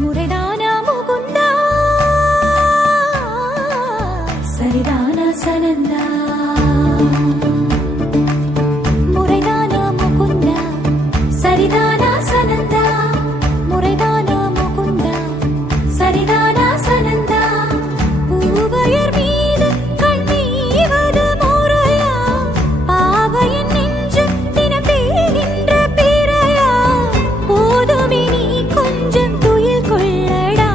முறைதானா முகுந்தா சரிதானா சனந்தா முறைதானா முகுந்தா சரிதானா சனந்தா முறைதானா முகுந்தா சரிதானா சனந்தா பூவையர் மீது கண்ணீவது முறையா பாவையின் நெஞ்சு தினம் பேகின்ற பிறையா போதுமே நீ கொஞ்சம் துயில் கொள்ளடா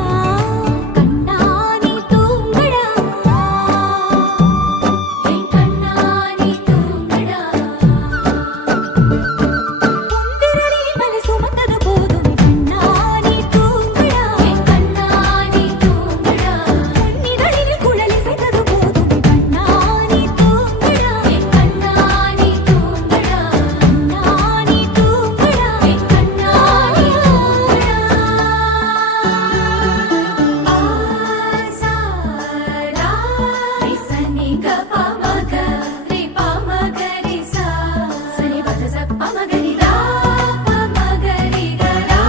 கண்ணானி தூங்கடா என் கண்ணானி தூங்கடா புந்திரனே மலை சுமந்தது போதும் கண்ணானி தூங்கடா என் கண்ணானி தூங்கடா உன்னிதழில் குழலி செய்தது போதும் கண்ணானி தூங்கடா என் கண்ணானி தூங்கடா கண்ணானி தூங்கடா என் கண்ணானி ஆசாரா ரிசனி கபமக ரி பமகரி சா சனி பதச பமகரி தா பமகரி கரா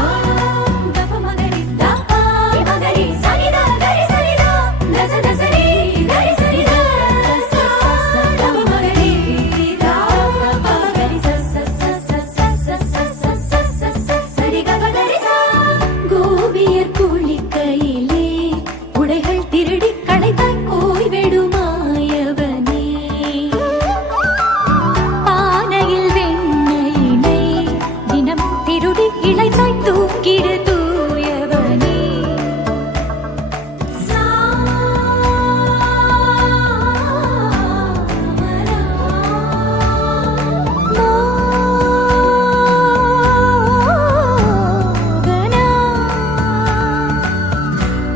கபமகரி தா பமகரி சனி தா கரி சனி தா நச நசரி கரி சனி தா ச ச பமகரி தா பமகரி ச ச ச ச ச ச சரி கபகரி சா கோபியர் குளிக்கையிலே உடைகள் திருடி களைத்தாய் ஓய்வெடுமாயவனே பானையில் வெண்ணையினை தினமும் திருடி இளைத்தாய் தூக்கிடு தூயவனே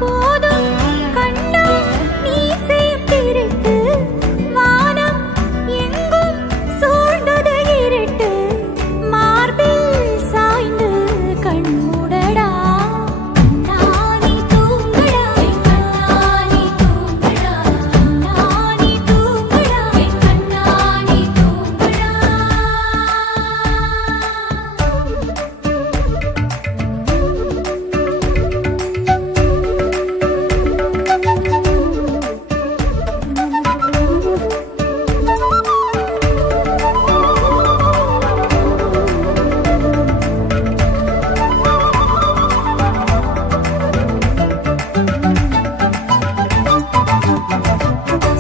போதும் கண்ணா நீ செய்யும் திருட்டு வானம் எங்கும் சூழ்ந்தது இருட்டு மார்பில் சாய்ந்து கண்மூடடா கண்ணானி தூங்கடா என் கண்ணானி தூங்கடா கண்ணானி தூங்கடா என் கண்ணானி தூங்கடா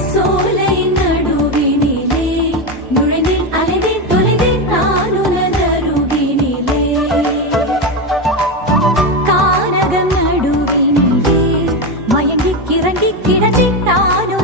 சோலையின் நடுவினிலே நுழைந்தேன் அலைந்தேன் தொலைந்தேன் நான் உனதருகினிலே கானகம் நடுவினிலே மயங்கி கிறங்கி கிடந்தேன் நானோ